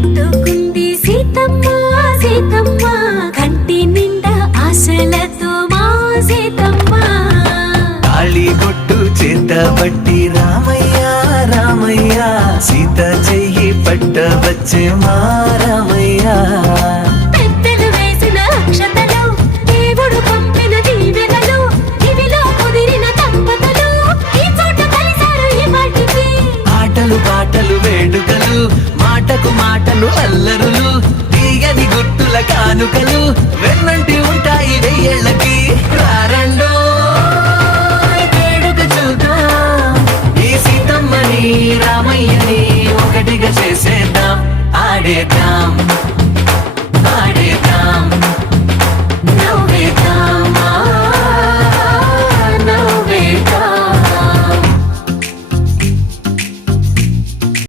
పెట్టుకుంది సీతమ్మ సీతమ్మ కంటి నిండా ఆశలతో మా సీతమ్మ తాళిబొట్టు చేతబట్టి రామయ్య రామయ్య సీత చెయ్యి పట్టవచ్చే మా రామయ్య పెద్దలు వేసిన అక్షతలు దేవుడు పంపిన దీవెనలు ఇవిలో కుదిరిన దంపతులు ఈ చోట కలిసారు ఈ వాటికి ఆటలు పాటలు వేడుకలు మాటకు మాటలు అల్లరులు తీయని గుర్తుల కానుకలు వెన్నంటి ఉంటాయి వెయ్యేళ్ళకి రారండో వేడుక చూద్దాం ఈ సీతమ్మని రామయ్యని ఒకటిగా చేసేద్దాం ఆడేద్దాం